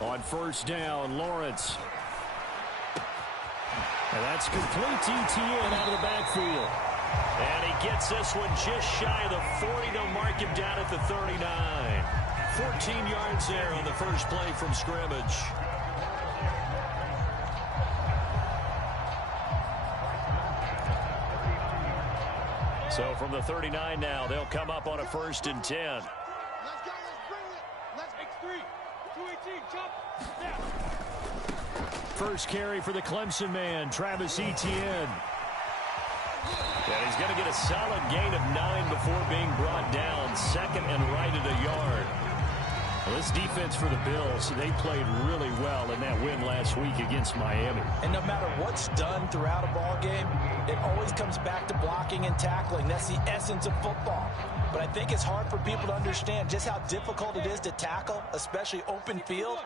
On first down, Lawrence. And that's complete to Etienne out of the backfield. And he gets this one just shy of the 40 to mark him down at the 39. 14 yards there on the first play from scrimmage. So from the 39 now, they'll come up on a 1st and 10. Let's go. Let's bring it. Let's X3. 218. Chop. Snap. First carry for the Clemson man, Travis Etienne. And he's going to get a solid gain of 9 before being brought down. 2nd and right at a yard. Well, this defense for the Bills, they played really well in that win last week against Miami. And no matter what's done throughout a ball game, it always comes back to blocking and tackling. That's the essence of football. But I think it's hard for people to understand just how difficult it is to tackle, especially open field.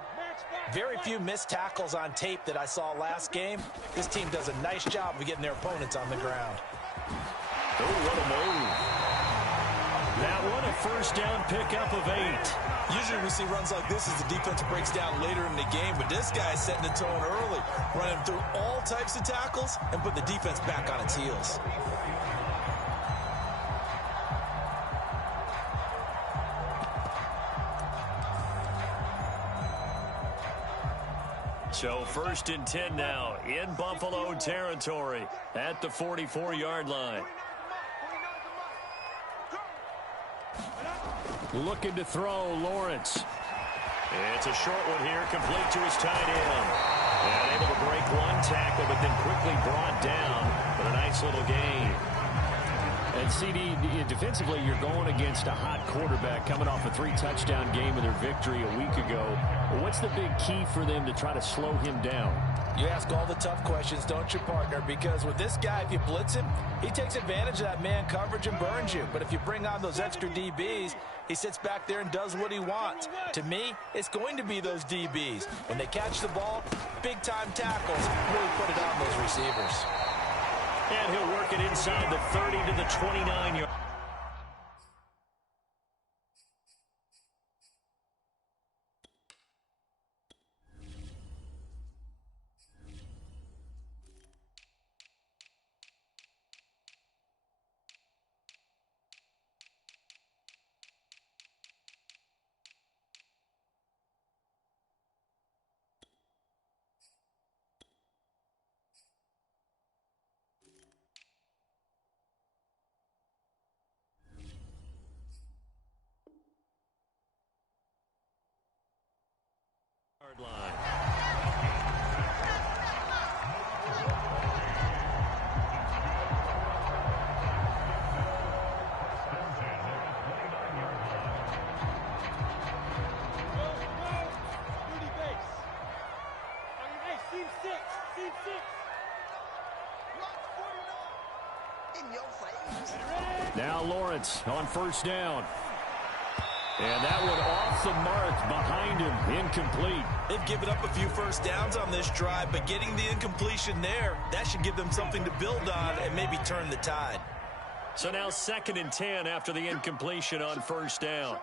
Very few missed tackles on tape that I saw last game. This team does a nice job of getting their opponents on the ground. Oh, what a move. That one, a first down pickup of 8. Usually we see runs like this as the defense breaks down later in the game, but this guy's setting the tone early, running through all types of tackles and put the defense back on its heels. So 1st and 10 now in Buffalo territory at the 44-yard line. Looking to throw, Lawrence. It's a short one here, complete to his tight end. And able to break one tackle, but then quickly brought down with a nice little gain. And CD, defensively, you're going against a hot quarterback coming off a 3-touchdown game of their victory a week ago. What's the big key for them to try to slow him down? You ask all the tough questions, don't you, partner? Because with this guy, if you blitz him, he takes advantage of that man coverage and burns you. But if you bring on those extra DBs, he sits back there and does what he wants. To me, it's going to be those DBs. When they catch the ball, big-time tackles really put it on those receivers. And he'll work it inside the 30 to the 29-yard. Line. Now Lawrence on first down. And that one off the mark behind him, incomplete. They've given up a few first downs on this drive, but getting the incompletion there, that should give them something to build on and maybe turn the tide. So now 2nd and 10 after the incompletion on first down.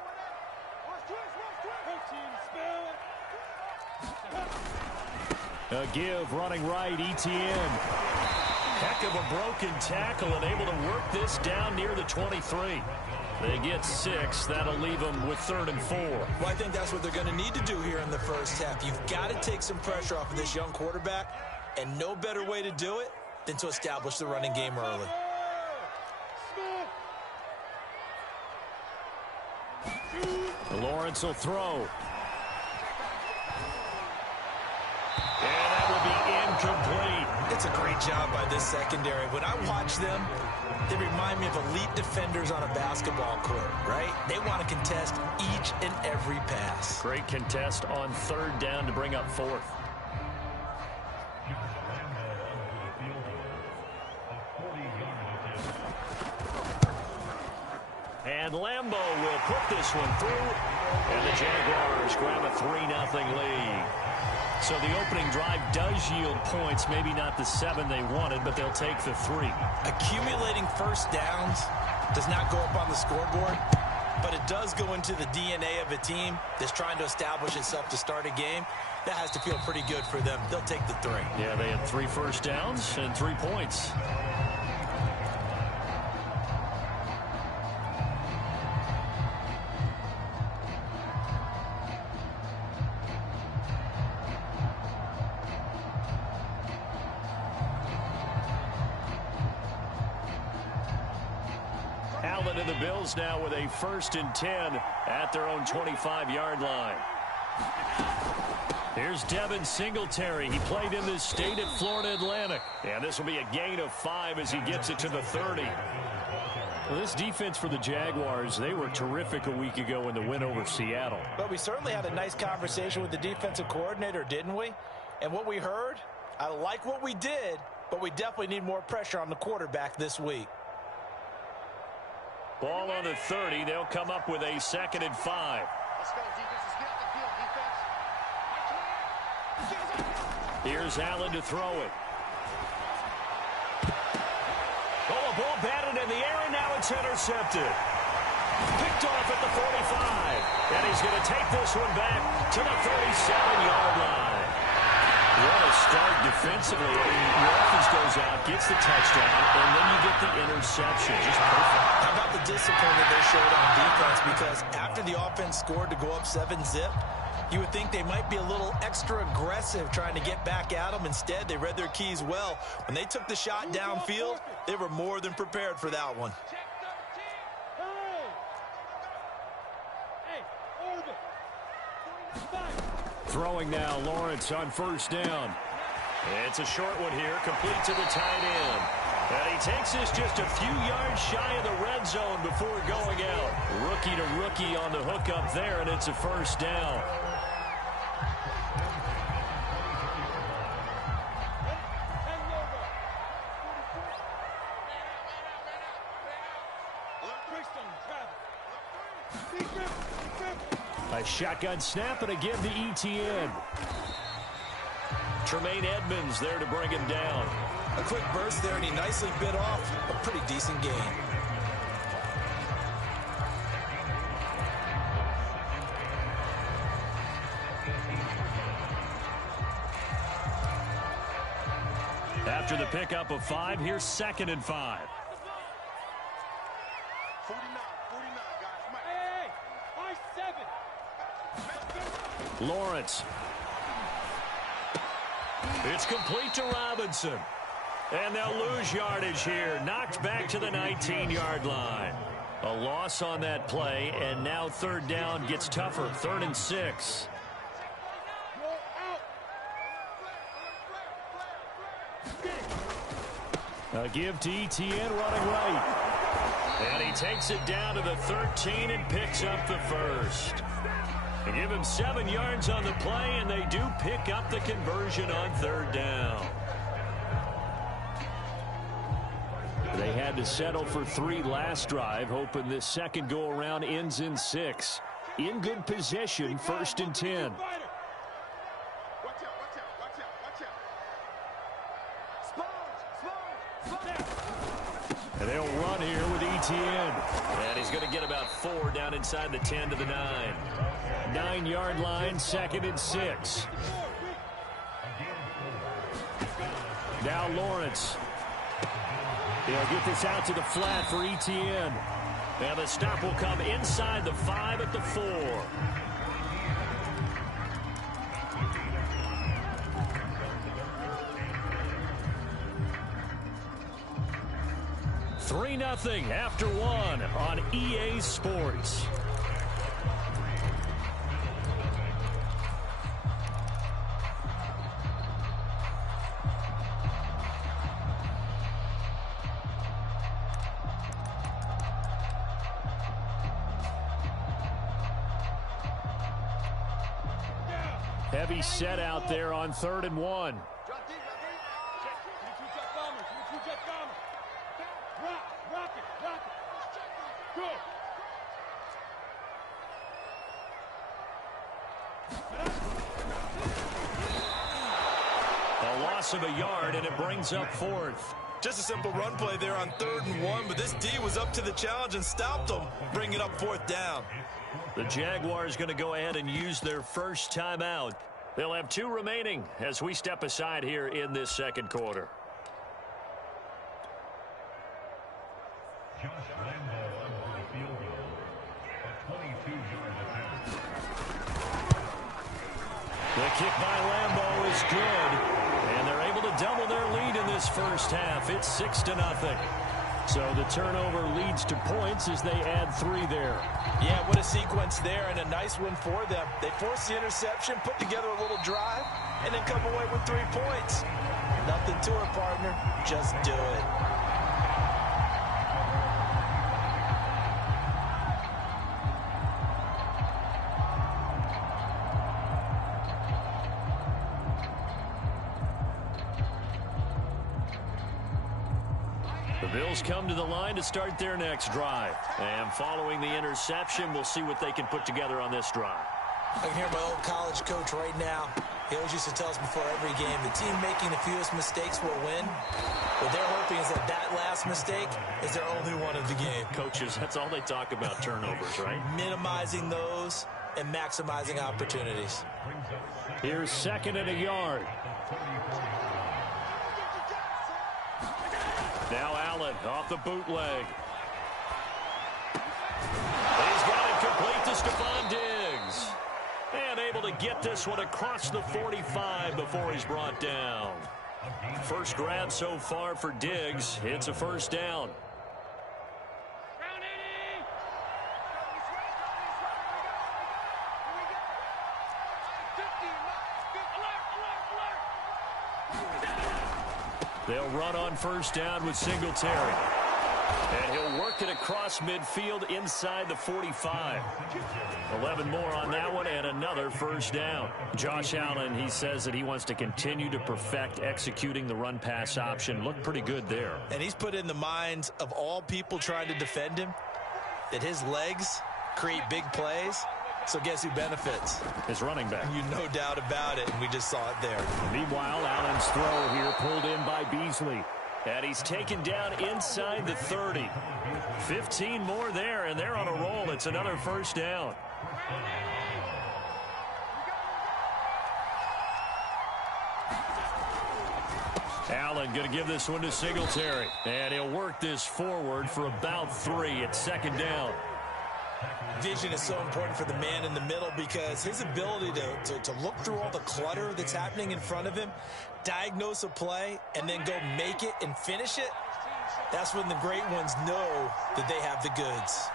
A give running right, Etienne. Heck of a broken tackle and able to work this down near the 23. They get 6. That'll leave them with 3rd and 4. Well, I think that's what they're going to need to do here in the first half. You've got to take some pressure off of this young quarterback, and no better way to do it than to establish the running game early. Lawrence will throw. And that will be incomplete. It's a great job by this secondary. When I watch them, they remind me of elite defenders on a basketball court, right? They want to contest each and every pass. Great contest on 3rd down to bring up 4th. And Lambo will put this one through. And the Jaguars grab a 3-0 lead. So the opening drive does yield points, maybe not the 7 they wanted, but they'll take the 3. Accumulating first downs does not go up on the scoreboard, but it does go into the DNA of a team that's trying to establish itself to start a game. That has to feel pretty good for them. They'll take the 3. Yeah, they had 3 first downs and 3 points. Allen and the Bills now with a 1st and 10 at their own 25-yard line. Here's Devin Singletary. He played in this state at Florida Atlantic. And this will be a gain of 5 as he gets it to the 30. Well, this defense for the Jaguars, they were terrific a week ago in the win over Seattle. But we certainly had a nice conversation with the defensive coordinator, didn't we? And what we heard, I like what we did, but we definitely need more pressure on the quarterback this week. Ball on the 30. They'll come up with a 2nd and 5. Let's go, defense. Let's get out the field, defense. Here's Allen to throw it. Oh, a ball batted in the air, and now it's intercepted. Picked off at the 45. And he's going to take this one back to the 37-yard line. What a start defensively. I mean, the offense goes out, gets the touchdown, and then you get the interception. Just perfect. How about the discipline that they showed on defense? Because after the offense scored to go up 7-zip, you would think they might be a little extra aggressive trying to get back at them. Instead, they read their keys well. When they took the shot downfield, they were more than prepared for that one. Throwing now, Lawrence on 1st down. It's a short one here, complete to the tight end. And he takes this just a few yards shy of the red zone before going out. Rookie to rookie on the hook up there, and it's a 1st down. A shotgun snap and again to Etienne. Tremaine Edmonds there to bring him down. A quick burst there, and he nicely bit off a pretty decent gain. After the pickup of 5, here's 2nd and 5. 49, guys. Hey, Lawrence. It's complete to Robinson. And they'll lose yardage here. Knocked back to the 19-yard line. A loss on that play, and now 3rd down gets tougher. 3rd and 6. A give to Etienne running right. And he takes it down to the 13 and picks up the 1st. They give him 7 yards on the play, and they do pick up the conversion on 3rd down. They had to settle for 3 last drive, hoping this second go-around ends in 6. In good position, 1st and 10. And they'll run here with Etienne. And he's going to get about 4 down inside the 10 to the 9. 9-yard line, 2nd and 6. Now Lawrence. He'll get this out to the flat for Etienne. And the stop will come inside the 5 at the 4. Three 3-0 after 1 on EA Sports. Heavy set out there on 3rd and 1. A loss of a yard, and it brings up 4th. Just a simple run play there on 3rd and 1, but this D was up to the challenge and stopped them, bringing up 4th down. The Jaguars going to go ahead and use their first timeout. They'll have 2 remaining as we step aside here in this second quarter. Josh Lambo on for the field goal. A 22-yard attempt. The kick by Lambo is good, and they're able to double their lead in this first half. It's 6-0. So the turnover leads to points as they add 3 there. Yeah, what a sequence there, and a nice one for them. They force the interception, put together a little drive, and then come away with 3 points. Nothing to it, partner. Just do it. The Bills come to the line to start their next drive. And following the interception, we'll see what they can put together on this drive. I can hear my old college coach right now. He always used to tell us before every game, the team making the fewest mistakes will win. What they're hoping is that that last mistake is their only one of the game. Coaches, that's all they talk about, turnovers, right? Minimizing those and maximizing opportunities. Here's 2nd and a yard. Now Allen off the bootleg. He's got it complete to Stephon Diggs. And able to get this one across the 45 before he's brought down. First grab so far for Diggs. It's a first down. They'll run on first down with Singletary. And he'll work it across midfield inside the 45. 11 more on that one and another first down. Josh Allen, he says that he wants to continue to perfect executing the run-pass option. Looked pretty good there. And he's put in the minds of all people trying to defend him that his legs create big plays. So guess who benefits? His running back. You no doubt about it, and we just saw it there. Meanwhile, Allen's throw here pulled in by Beasley. And he's taken down inside the 30. 15 more there, and they're on a roll. It's another first down. Allen going to give this one to Singletary. And he'll work this forward for about 3. It's 2nd down. Vision is so important for the man in the middle because his ability to look through all the clutter that's happening in front of him, diagnose a play, and then go make it and finish it, that's when the great ones know that they have the goods.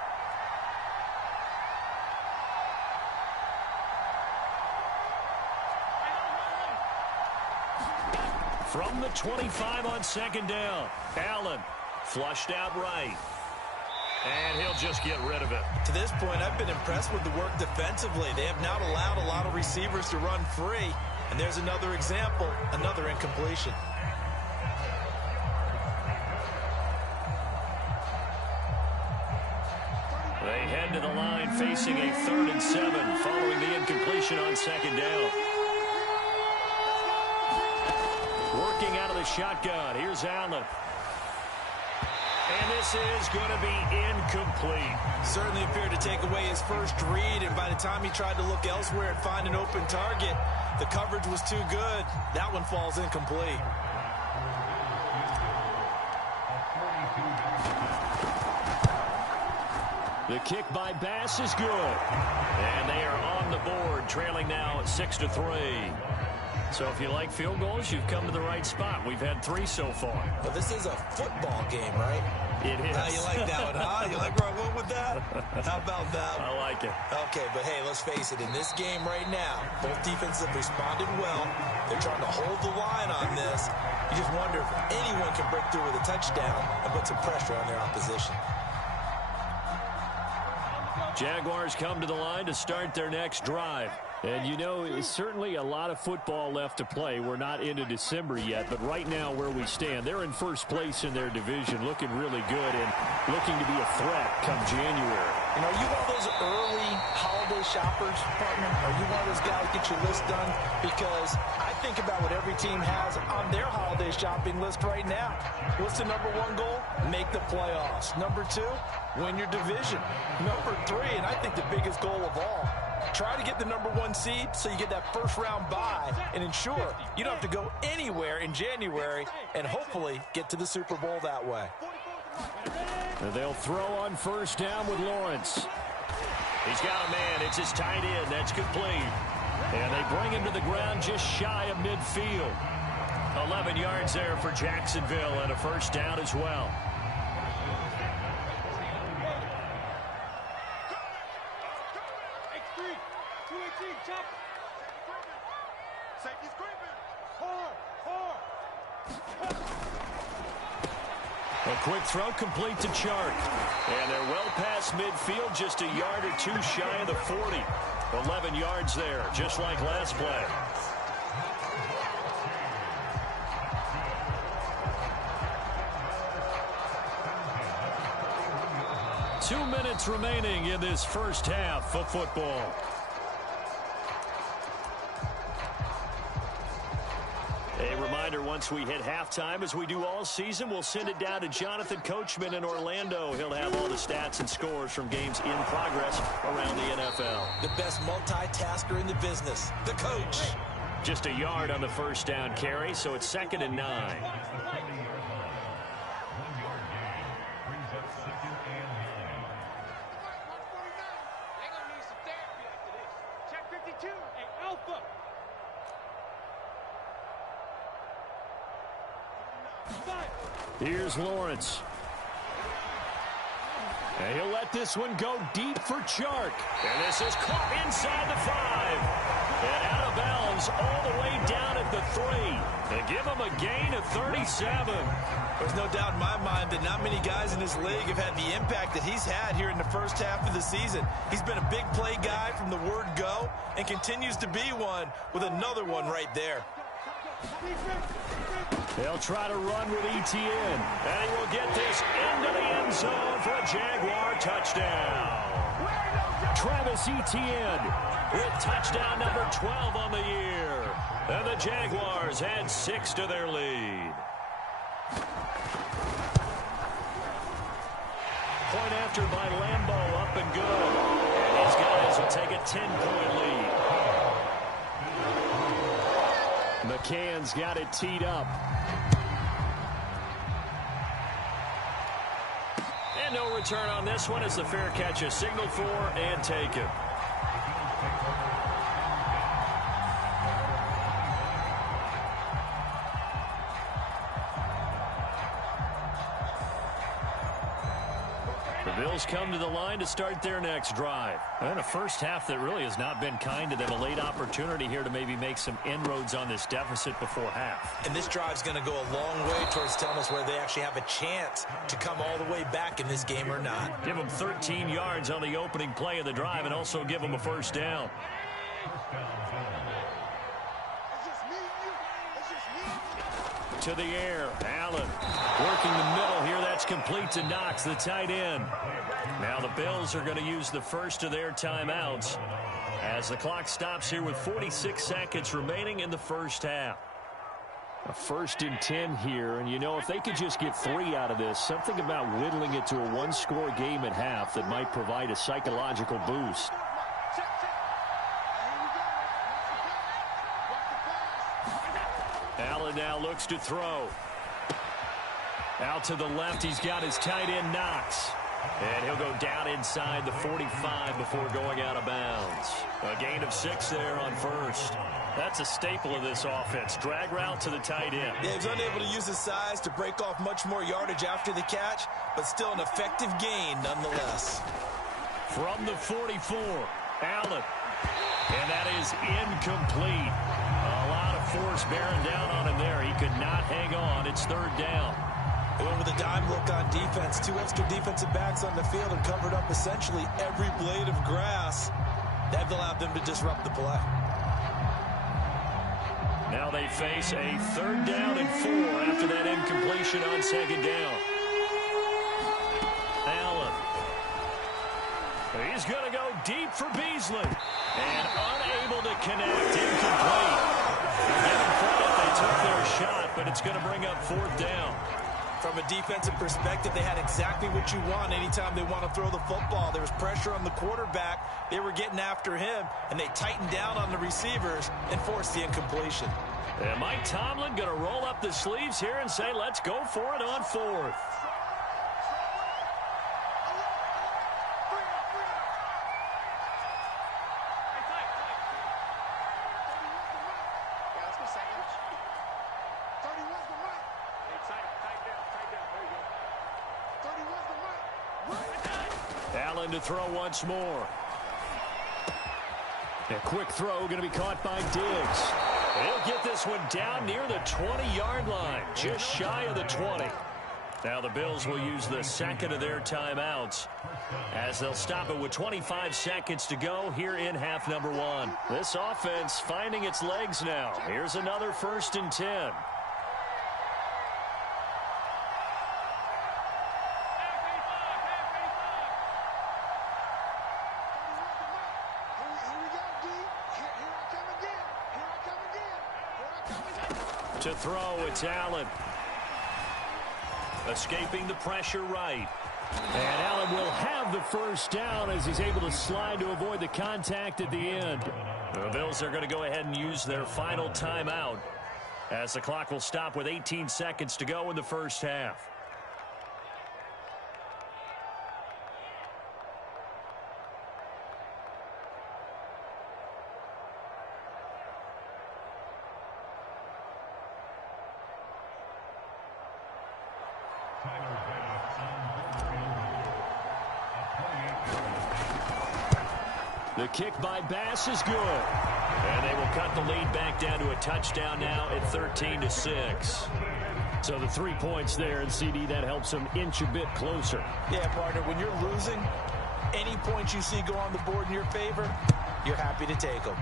From the 25 on 2nd down, Allen flushed out right. And he'll just get rid of it. To this point, I've been impressed with the work defensively. They have not allowed a lot of receivers to run free. And there's another example, another incompletion. They head to the line facing a 3rd and 7 following the incompletion on 2nd down. Working out of the shotgun. Here's Allen. And this is going to be incomplete. Certainly appeared to take away his first read, and by the time he tried to look elsewhere and find an open target, the coverage was too good. That one falls incomplete. The kick by Bass is good. And they are on the board, trailing now at 6-3. So if you like field goals, you've come to the right spot. We've had 3 so far. But this is a football game, right? It is. How you like that one, huh? You like where I went with that? How about that? I like it. Okay, but hey, let's face it. In this game right now, both defenses have responded well. They're trying to hold the line on this. You just wonder if anyone can break through with a touchdown and put some pressure on their opposition. Jaguars come to the line to start their next drive. And you know, it's certainly a lot of football left to play. We're not into December yet, but right now where we stand, they're in first place in their division, looking really good and looking to be a threat come January. And are you one of those early holiday shoppers, partner? Are you one of those guys get your list done? Because I think about what every team has on their holiday shopping list right now. What's the number one goal? Make the playoffs. Number two, win your division. Number three, and I think the biggest goal of all, try to get the number one seed so you get that first round bye and ensure you don't have to go anywhere in January and hopefully get to the Super Bowl that way. They'll throw on first down with Lawrence. He's got a man. It's his tight end. That's complete. And they bring him to the ground just shy of midfield. 11 yards there for Jacksonville and a first down as well. X3, 218, chop. Safety scraping. Hard. A quick throw complete to Chark. And they're well past midfield, just a yard or two shy of the 40. 11 yards there, just like last play. Two minutes remaining in this first half of football. A reminder, once we hit halftime, as we do all season, we'll send it down to Jonathan Coachman in Orlando. He'll have all the stats and scores from games in progress around the NFL. The best multitasker in the business, the coach. Just a yard on the first down carry, so it's 2nd and 9. Here's Lawrence. And he'll let this one go deep for Chark. And this is caught inside the 5. And out of bounds all the way down at the 3. They give him a gain of 37. There's no doubt in my mind that not many guys in this league have had the impact that he's had here in the first half of the season. He's been a big play guy from the word go and continues to be one with another one right there. They'll try to run with Etienne. And he will get this into the end zone for a Jaguar touchdown. Travis Etienne with touchdown number 12 on the year. And the Jaguars add 6 to their lead. Point after by Lambeau, up and good. And these guys will take a 10-point lead. McCann's got it teed up. And no return on this one as the fair catch is signaled for and taken. The Bills come to the line to start their next drive. And a first half that really has not been kind to them. A late opportunity here to maybe make some inroads on this deficit before half. And this drive's going to go a long way towards telling us whether they actually have a chance to come all the way back in this game or not. Give them 13 yards on the opening play of the drive and also give them a first down. To the air, Allen working the middle here. That's complete to Knox, the tight end. Now the Bills are going to use the first of their timeouts as the clock stops here with 46 seconds remaining in the first half. A 1st and 10 here, and you know, if they could just get 3 out of this, something about whittling it to a one-score game at half that might provide a psychological boost. Allen now looks to throw. Out to the left, he's got his tight end Knox. And he'll go down inside the 45 before going out of bounds. A gain of 6 there on first. That's a staple of this offense. Drag route to the tight end. Yeah, he's unable to use his size to break off much more yardage after the catch, but still an effective gain nonetheless. From the 44, Allen. And that is incomplete. A lot of force bearing down on him there. He could not hang on. It's 3rd down. They went with a dime look on defense. 2 extra defensive backs on the field and covered up essentially every blade of grass. That allowed them to disrupt the play. Now they face a 3rd down and 4 after that incompletion on 2nd down. Allen. He's going to go deep for Beasley. And unable to connect. Incomplete. Give them credit. They took their shot, but it's going to bring up 4th down. From a defensive perspective, they had exactly what you want anytime they want to throw the football. There was pressure on the quarterback. They were getting after him, and they tightened down on the receivers and forced the incompletion. And Mike Tomlin going to roll up the sleeves here and say, let's go for it on 4th. Allen to throw once more. A quick throw going to be caught by Diggs. He'll get this one down near the 20-yard line, just shy of the 20. Now the Bills will use the second of their timeouts as they'll stop it with 25 seconds to go here in half number 1. This offense finding its legs now. Here's another 1st and 10. To throw, it's Allen. Escaping the pressure right. And Allen will have the 1st down as he's able to slide to avoid the contact at the end. The Bills are going to go ahead and use their final timeout as the clock will stop with 18 seconds to go in the 1st half. The kick by Bass is good. And they will cut the lead back down to a touchdown now at 13-6. So the 3 points there, and CD, that helps them inch a bit closer. Yeah, partner, when you're losing, any points you see go on the board in your favor, you're happy to take them.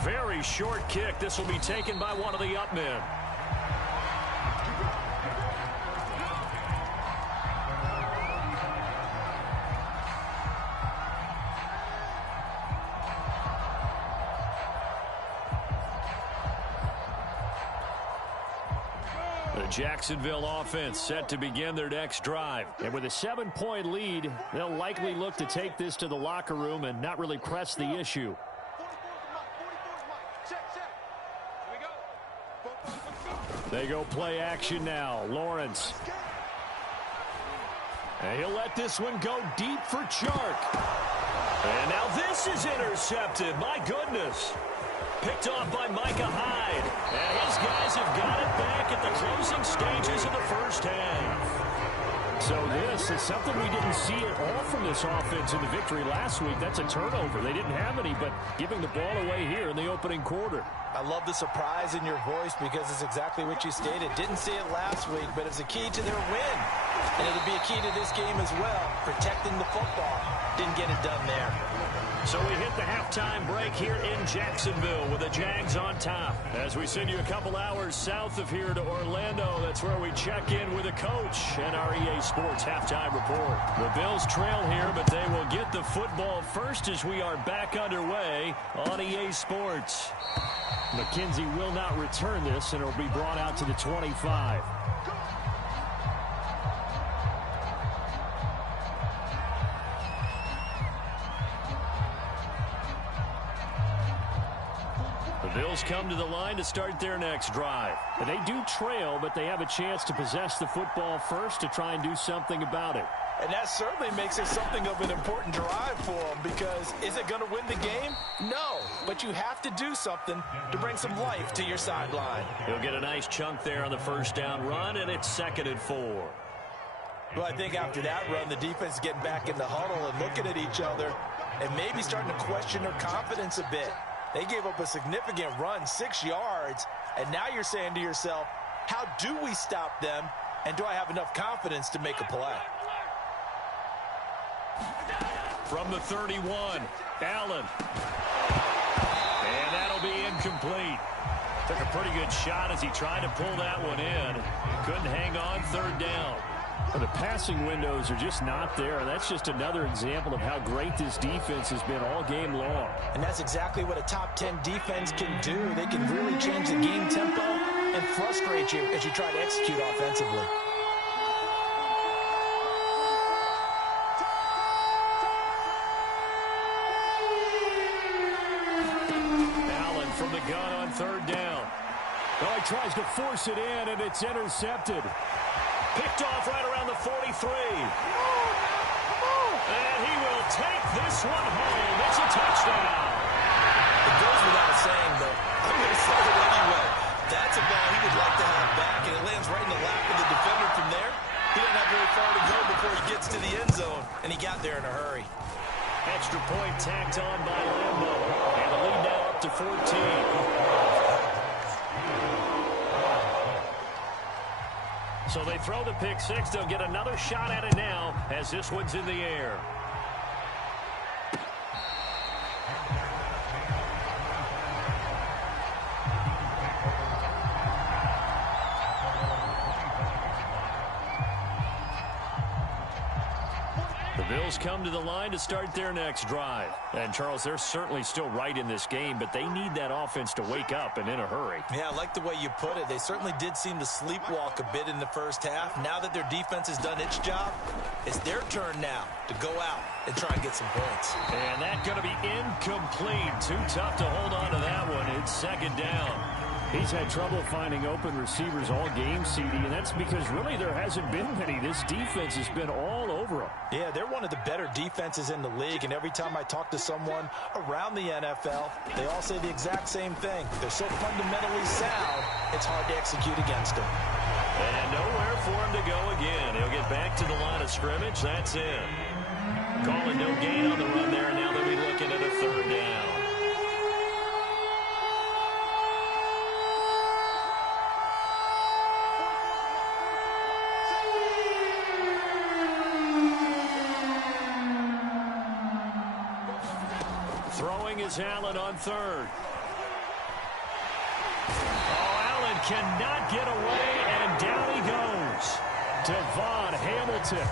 Very short kick. This will be taken by one of the up men. Jacksonville offense set to begin their next drive. And with a 7-point lead, they'll likely look to take this to the locker room and not really press the issue. They go play action now. Lawrence. And he'll let this one go deep for Chark. And now this is intercepted. My goodness. Picked off by Micah Hyde. And his guys have got it back at the closing stages of the 1st half. So this is something we didn't see at all from this offense in the victory last week. That's a turnover. They didn't have any, but giving the ball away here in the opening quarter. I love the surprise in your voice because it's exactly what you stated. Didn't see it last week, but it's a key to their win. And it'll be a key to this game as well, protecting the football. Didn't get it done there. So we hit the halftime break here in Jacksonville with the Jags on top. As we send you a couple hours south of here to Orlando, that's where we check in with the coach and our EA Sports halftime report. The Bills trail here, but they will get the football first as we are back underway on EA Sports. McKenzie will not return this, and it will be brought out to the 25. Bills come to the line to start their next drive. And they do trail, but they have a chance to possess the football first to try and do something about it. And that certainly makes it something of an important drive for them, because is it going to win the game? No, but you have to do something to bring some life to your sideline. He'll get a nice chunk there on the 1st down run, and it's 2nd and 4. Well, I think after that run, the defense is getting back in the huddle and looking at each other and maybe starting to question their confidence a bit. They gave up a significant run, 6 yards, and now you're saying to yourself, how do we stop them, and do I have enough confidence to make a play? From the 31, Allen. And that'll be incomplete. Took a pretty good shot as he tried to pull that one in. Couldn't hang on 3rd down. Well, the passing windows are just not there, and that's just another example of how great this defense has been all game long. And that's exactly what a top 10 defense can do. They can really change the game tempo and frustrate you as you try to execute offensively. Allen from the gun on third down. Oh, he tries to force it in, and it's intercepted. Picked off right around the 43. And he will take this one home. It's a touchdown. It goes without saying, but I'm going to say it anyway. That's a ball he would like to have back, and it lands right in the lap of the defender from there. He doesn't have very far to go before he gets to the end zone, and he got there in a hurry. Extra point tacked on by Lambo. And the lead now up to 14. So they throw the pick six. They'll get another shot at it now as this one's in the air. The Bills come to the line to start their next drive. And, Charles, they're certainly still right in this game, but they need that offense to wake up and in a hurry. Yeah, I like the way you put it. They certainly did seem to sleepwalk a bit in the first half. Now that their defense has done its job, it's their turn now to go out and try and get some points. And that's going to be incomplete. Too tough to hold on to that one. It's second down. He's had trouble finding open receivers all game, CD, and that's because really there hasn't been many. This defense has been all over them. Yeah, they're one of the better defenses in the league, and every time I talk to someone around the NFL, they all say the exact same thing. They're so fundamentally sound, it's hard to execute against them. And nowhere for him to go again. He'll get back to the line of scrimmage. That's it. Calling no gain on the run there, and now they'll be looking at a third down. Throwing is Allen on third. Oh, Allen cannot get away, and down he goes. Devon Hamilton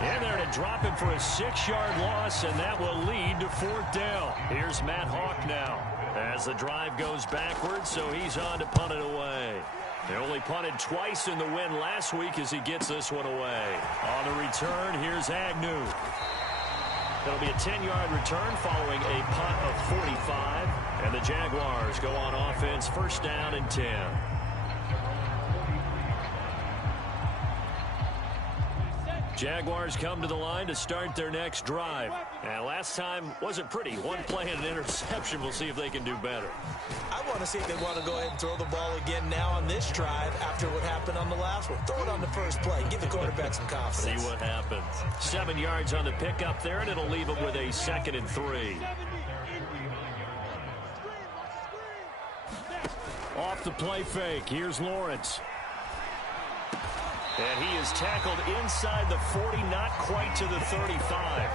in there to drop him for a 6-yard loss, and that will lead to fourth down. Here's Matt Hawk now as the drive goes backwards, so he's on to punt it away. They only punted twice in the win last week as he gets this one away. On the return, here's Agnew. It'll be a 10-yard return following a punt of 45. And the Jaguars go on offense, first down and 10. Jaguars come to the line to start their next drive. And last time wasn't pretty. One play and an interception. We'll see if they can do better. I want to see if they want to go ahead and throw the ball again now on this drive after what happened on the last one. Throw it on the first play. Give the quarterback some confidence. See what happens. 7 yards on the pickup there, and it'll leave him with a 2nd and 3. Off the play fake. Here's Lawrence. And he is tackled inside the 40, not quite to the 35.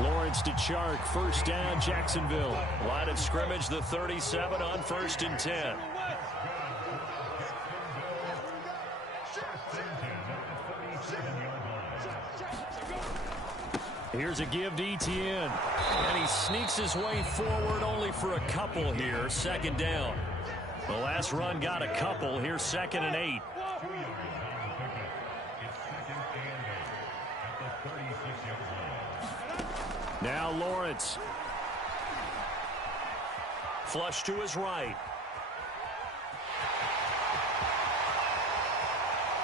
Lawrence to Chark, first down, Jacksonville. Line of scrimmage, the 37 on 1st and 10. Here's a give to Etienne. And he sneaks his way forward only for a couple here, 2nd down. The last run got a couple. Here's 2nd and 8. Now Lawrence. Flush to his right.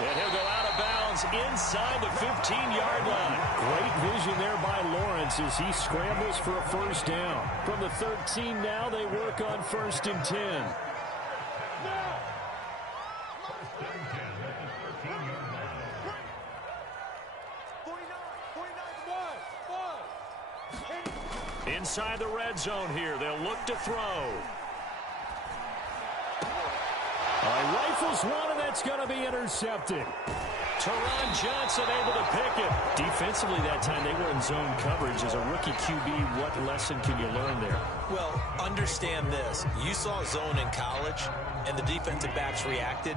And he'll go out of bounds inside the 15-yard line. Great vision there by Lawrence as he scrambles for a first down. From the 13 now, they work on 1st and 10. Inside the red zone here. They'll look to throw. Rifles one, and that's going to be intercepted. Teron Johnson able to pick it. Defensively that time, they were in zone coverage. As a rookie QB, what lesson can you learn there? Well, understand this. You saw zone in college, and the defensive backs reacted.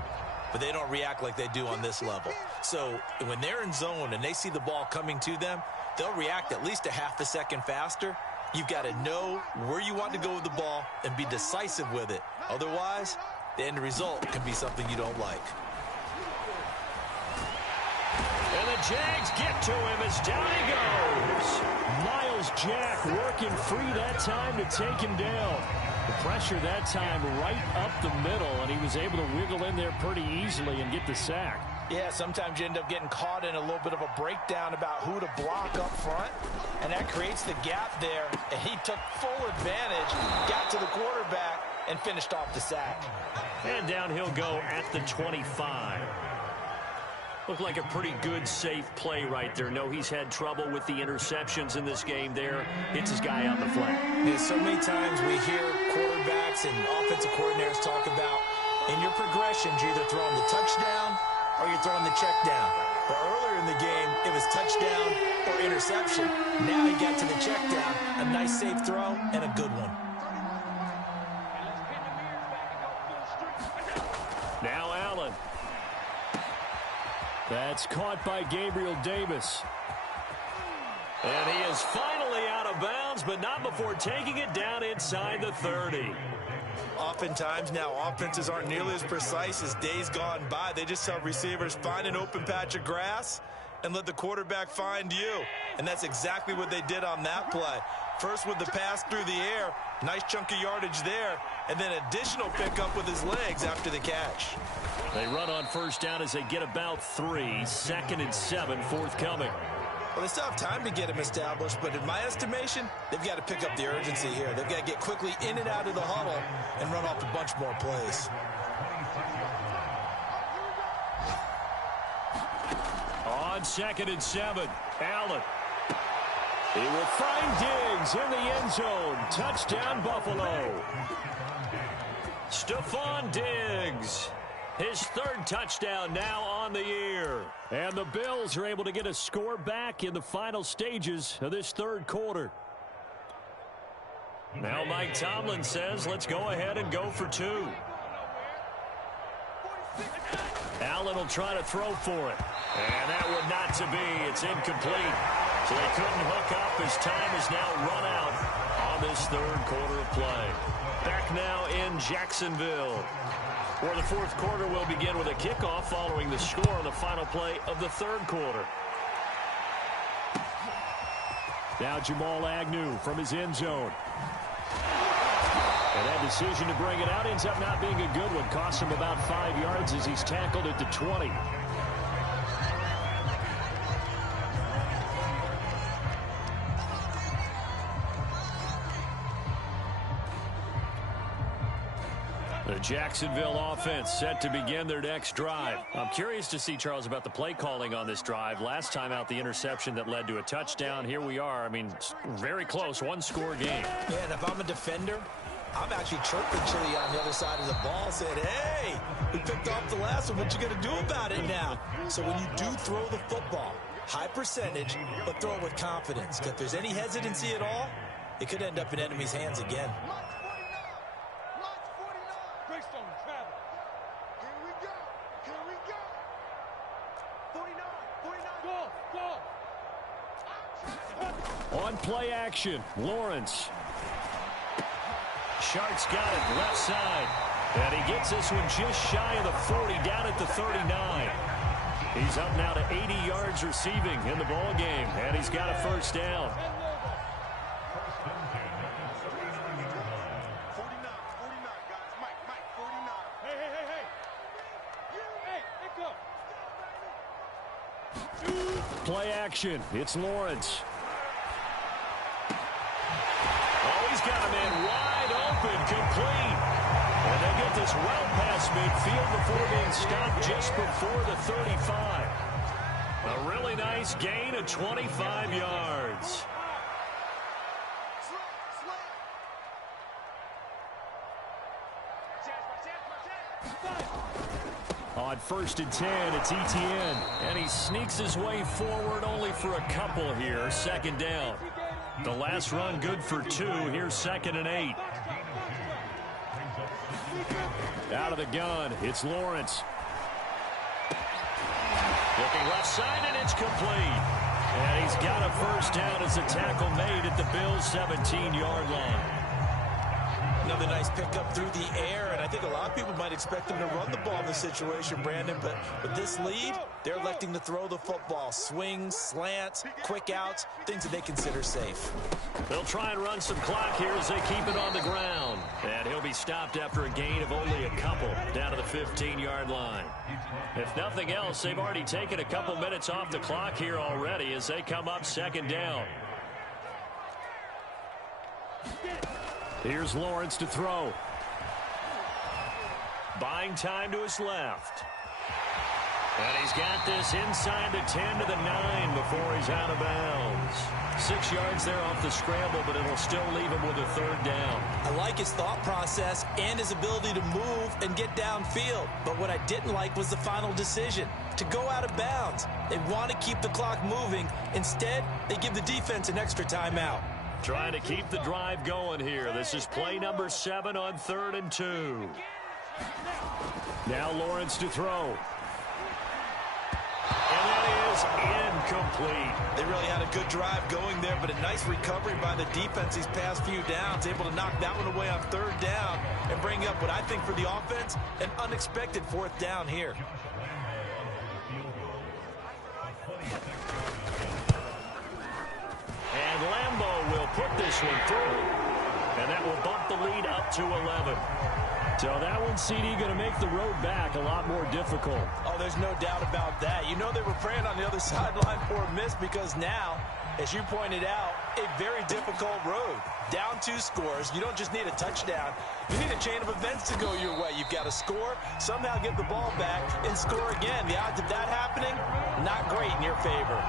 but they don't react like they do on this level. So when they're in zone and they see the ball coming to them, they'll react at least a half a second faster. You've got to know where you want to go with the ball and be decisive with it. Otherwise, the end result can be something you don't like. And the Jags get to him as down he goes. Myles Jack working free that time to take him down. The pressure that time right up the middle, and he was able to wiggle in there pretty easily and get the sack. Yeah, sometimes you end up getting caught in a little bit of a breakdown about who to block up front, and that creates the gap there, and he took full advantage, got to the quarterback, and finished off the sack. And down he'll go at the 25. Looked like a pretty good, safe play right there. No, he's had trouble with the interceptions in this game there. Hits his guy out in the flat. Yeah, so many times we hear quarterbacks and offensive coordinators talk about in your progressions, you're either throwing the touchdown or you're throwing the check down. But earlier in the game, it was touchdown or interception. Now he got to the check down. A nice, safe throw and a good one. Now Allen. That's caught by Gabriel Davis. And he is finally out of bounds, but not before taking it down inside the 30. Oftentimes now, offenses aren't nearly as precise as days gone by. They just have receivers find an open patch of grass and let the quarterback find you. And that's exactly what they did on that play. First with the pass through the air, nice chunk of yardage there, and then additional pickup with his legs after the catch. They run on first down as they get about 3. 2nd and 7 forthcoming. Well, they still have time to get him established, but in my estimation, they've got to pick up the urgency here. They've got to get quickly in and out of the huddle and run off a bunch more plays. On 2nd and 7, Allen. He will find Diggs in the end zone. Touchdown, Buffalo. Stephon Diggs. His 3rd touchdown now on the year. And the Bills are able to get a score back in the final stages of this 3rd quarter. Now Mike Tomlin says, let's go ahead and go for 2. Allen will try to throw for it. And that would not to be. It's incomplete. So they couldn't hook up as time is now run out on this 3rd quarter of play. Back now in Jacksonville, where the 4th quarter will begin with a kickoff following the score on the final play of the 3rd quarter. Now Jamal Agnew from his end zone. And that decision to bring it out ends up not being a good one. Costs him about 5 yards as he's tackled at the 20. The Jacksonville offense set to begin their next drive. I'm curious to see, Charles, about the play calling on this drive. Last time out, the interception that led to a touchdown. Here we are. I mean, very close, 1-score game. Yeah, and if I'm a defender, I'm actually chirping Chili on the other side of the ball, saying, hey, we picked off the last one. What you going to do about it now? So when you do throw the football, high percentage, but throw it with confidence. If there's any hesitancy at all, it could end up in enemy's hands again. On play action, Lawrence. Shark's got it left side. And he gets this one just shy of the 40, down at the 39. He's up now to 80 yards receiving in the ball game, and he's got a 1st down. 49, guys. Mike, 49. Hey, go. Play action, it's Lawrence. Oh, he's got a man wide open, complete. And they get this well past midfield before being stopped just before the 35. A really nice gain of 25 yards. On 1st and 10, it's Etienne. And he sneaks his way forward only for a couple here. 2nd down. The last run good for 2. Here's 2nd and 8. Out of the gun, it's Lawrence. Looking left side, and it's complete. And he's got a first down as a tackle made at the Bills' 17-yard line. Another nice pickup through the air, and I think a lot of people might expect them to run the ball in this situation, Brandon, but with this lead, they're electing to throw the football. Swings, slants, quick outs, things that they consider safe. They'll try and run some clock here as they keep it on the ground. And he'll be stopped after a gain of only a couple down to the 15-yard line. If nothing else, they've already taken a couple minutes off the clock here already as they come up second down. Here's Lawrence to throw. Buying time to his left. And he's got this inside the 10 to the 9 before he's out of bounds. 6 yards there off the scramble, but it'll still leave him with a third down. I like his thought process and his ability to move and get downfield. But what I didn't like was the final decision, to go out of bounds. They want to keep the clock moving. Instead, they give the defense an extra timeout. Trying to keep the drive going here. This is play number 7 on 3rd and 2. Now Lawrence to throw. And that is incomplete. They really had a good drive going there, but a nice recovery by the defense these past few downs, able to knock that one away on 3rd down and bring up what I think for the offense, an unexpected 4th down here. And Lambeau will put this one through, and that will bump the lead up to 11. So that one, CD, going to make the road back a lot more difficult. Oh, there's no doubt about that. You know they were praying on the other sideline for a miss because now, as you pointed out, a very difficult road. Down 2 scores. You don't just need a touchdown. You need a chain of events to go your way. You've got to score, somehow get the ball back, and score again. The odds of that happening, not great in your favor.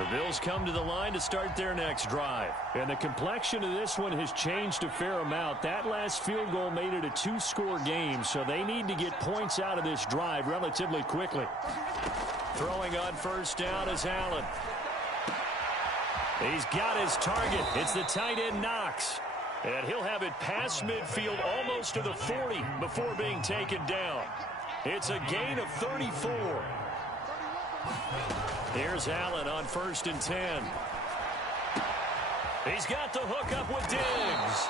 The Bills come to the line to start their next drive. And the complexion of this one has changed a fair amount. That last field goal made it a 2-score game, so they need to get points out of this drive relatively quickly. Throwing on first down is Allen. He's got his target. It's the tight end Knox. And he'll have it past midfield almost to the 40 before being taken down. It's a gain of 34. Here's Allen on 1st and 10. He's got the hook up with Diggs.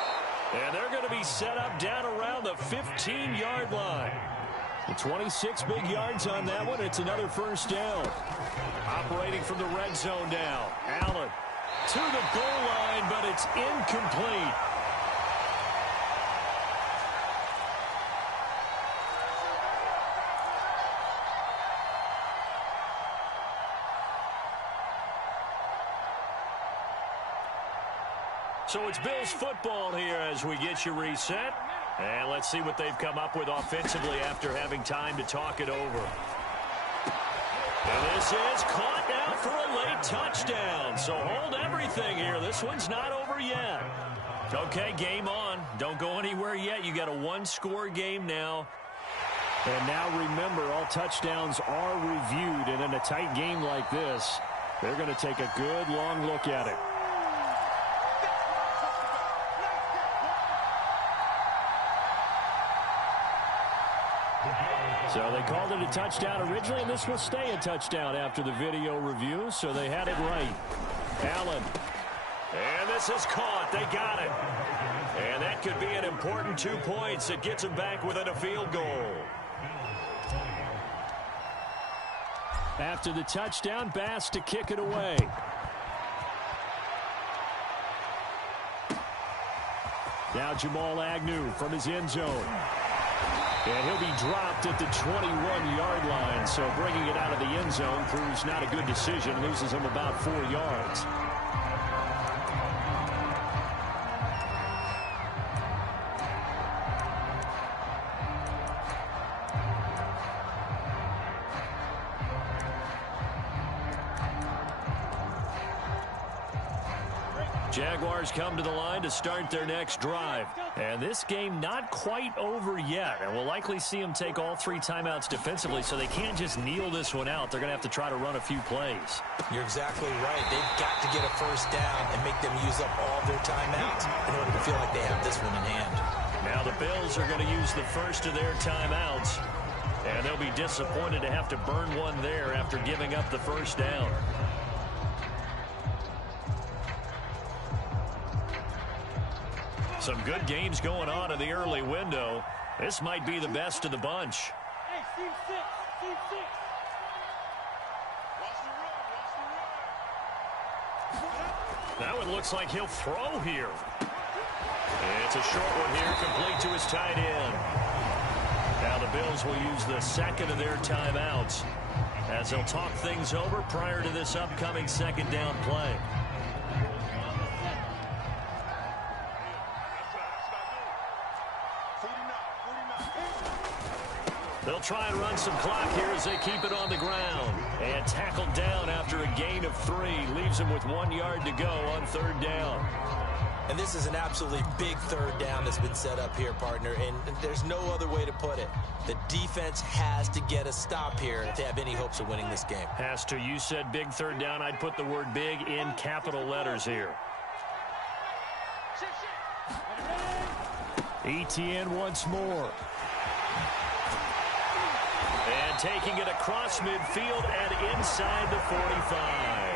And they're going to be set up down around the 15-yard line. 26 big yards on that one. It's another first down. Operating from the red zone now. Allen to the goal line, but it's incomplete. So it's Bills football here as we get you reset. And let's see what they've come up with offensively after having time to talk it over. And this is caught now for a late touchdown. So hold everything here. This one's not over yet. Okay, game on. Don't go anywhere yet. You got a 1-score game now. And now remember, all touchdowns are reviewed. And in a tight game like this, they're going to take a good long look at it. So they called it a touchdown originally, and this will stay a touchdown after the video review, so they had it right. Allen. And this is caught. They got it. And that could be an important 2 points. It gets them back within a field goal. After the touchdown, Bass to kick it away. Now Jamal Agnew from his end zone. And he'll be dropped at the 21-yard line, so bringing it out of the end zone proves not a good decision, loses him about 4 yards. Jaguars come to the line to start their next drive. And this game not quite over yet. And we'll likely see them take all 3 timeouts defensively, so they can't just kneel this one out. They're going to have to try to run a few plays. You're exactly right. They've got to get a first down and make them use up all their timeouts in order to feel like they have this one in hand. Now the Bills are going to use the first of their timeouts, and they'll be disappointed to have to burn one there after giving up the first down. Some good games going on in the early window. This might be the best of the bunch. Hey, team six, team six. That one looks like he'll throw here. It's a short one here, complete to his tight end. Now the Bills will use the second of their timeouts as they'll talk things over prior to this upcoming second down play. They'll try and run some clock here as they keep it on the ground. And tackled down after a gain of 3. Leaves them with 1 yard to go on third down. And this is an absolutely big third down that's been set up here, partner. And there's no other way to put it. The defense has to get a stop here if they have any hopes of winning this game. Has to. You said big third down. I'd put the word big in capital letters here. Etienne once more. And taking it across midfield and inside the 45.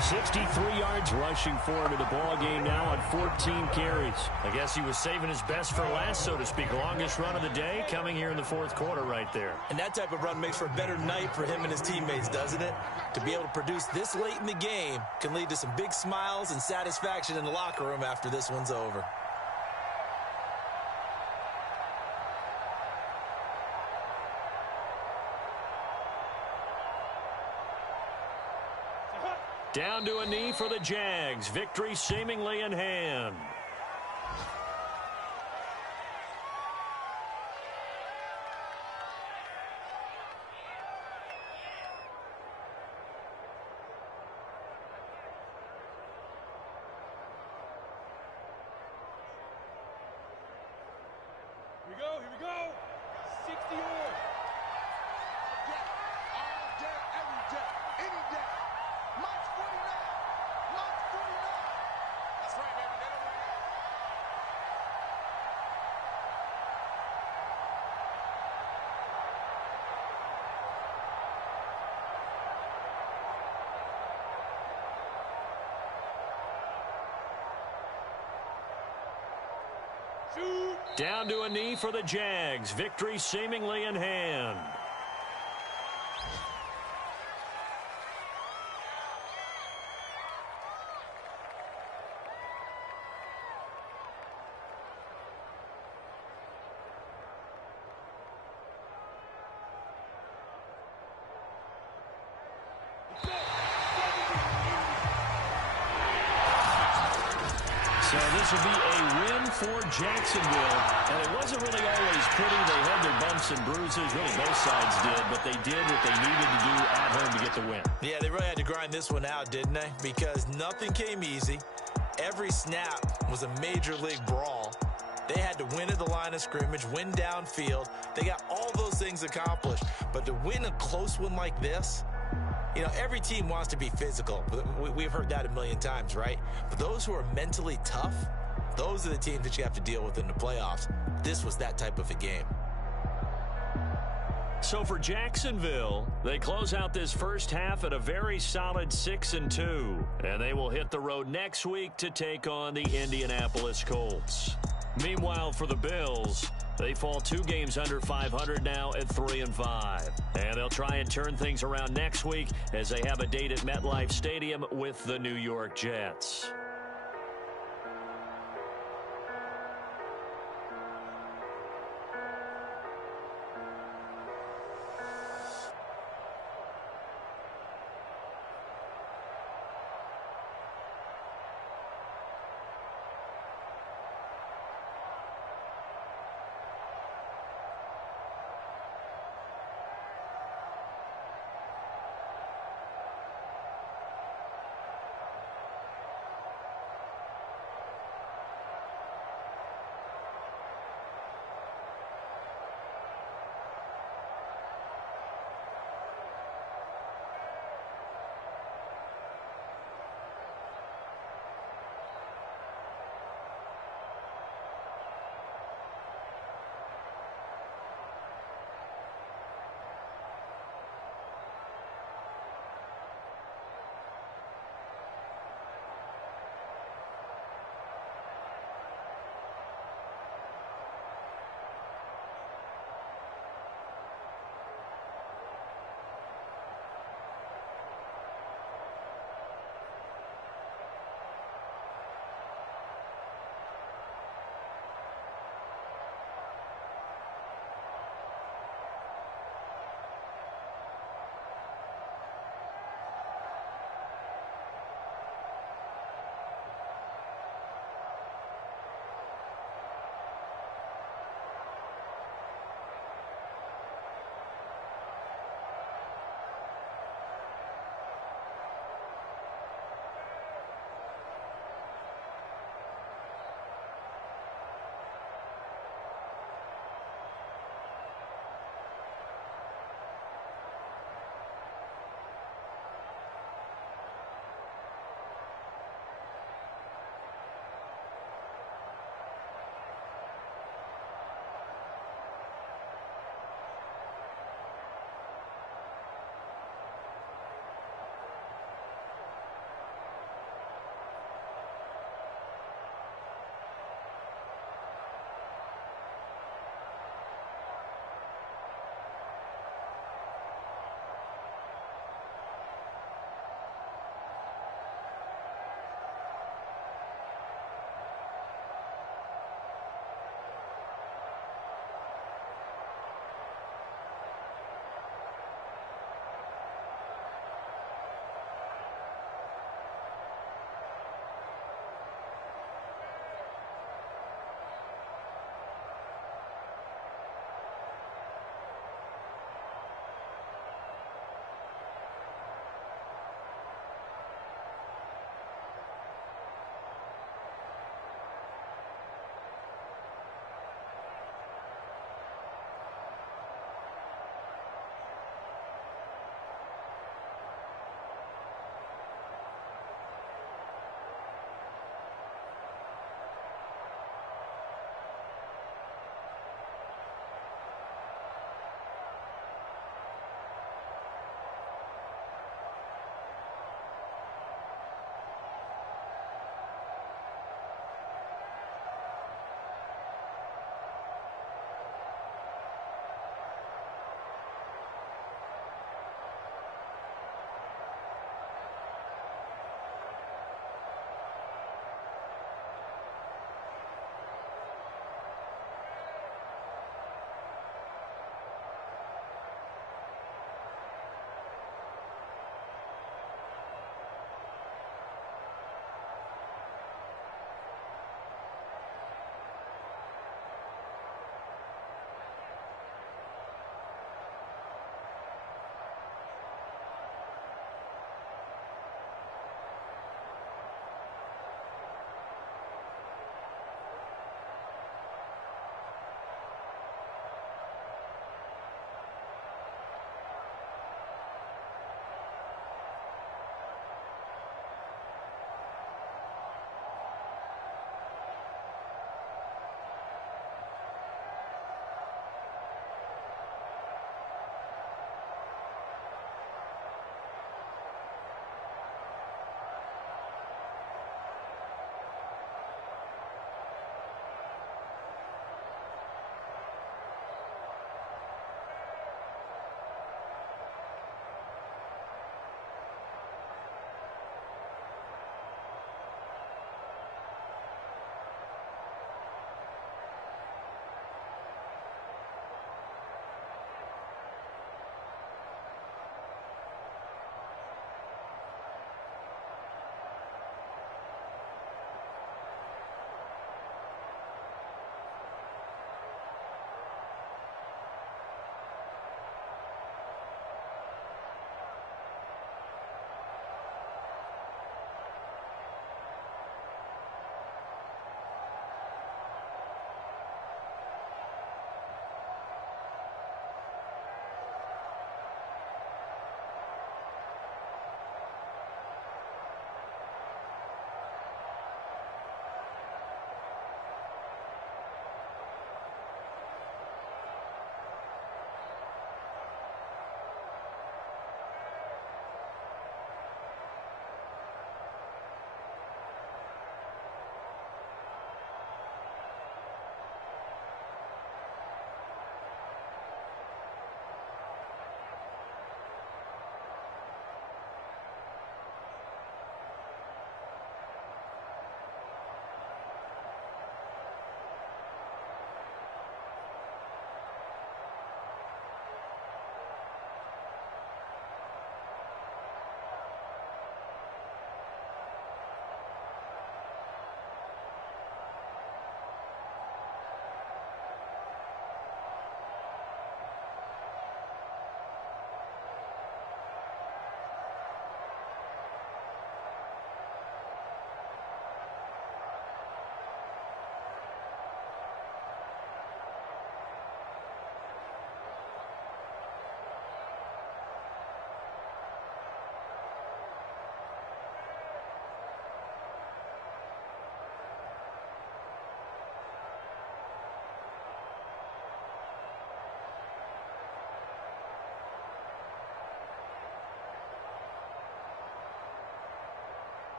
63 yards rushing for him in the ball game now on 14 carries. I guess he was saving his best for last, so to speak. Longest run of the day coming here in the fourth quarter right there. And that type of run makes for a better night for him and his teammates, doesn't it? To be able to produce this late in the game can lead to some big smiles and satisfaction in the locker room after this one's over. Down to a knee for the Jags. Victory seemingly in hand. Here we go, here we go. 60 on. All day, every day, any day. March 49. March 49. That's right, baby. They don't win. Shoot. Down to a knee for the Jags. Victory seemingly in hand. So this will be a win for Jacksonville. And it wasn't really always pretty. They had their bumps and bruises. Really, both sides did. But they did what they needed to do at home to get the win. Yeah, they really had to grind this one out, didn't they? Because nothing came easy. Every snap was a major league brawl. They had to win at the line of scrimmage, win downfield. They got all those things accomplished. But to win a close one like this, you know, every team wants to be physical. We've heard that a million times, right? But those who are mentally tough, those are the teams that you have to deal with in the playoffs. This was that type of a game. So for Jacksonville, they close out this first half at a very solid 6-2. And they will hit the road next week to take on the Indianapolis Colts. Meanwhile, for the Bills, they fall 2 games under 500 now at 3-5. And they'll try and turn things around next week as they have a date at MetLife Stadium with the New York Jets.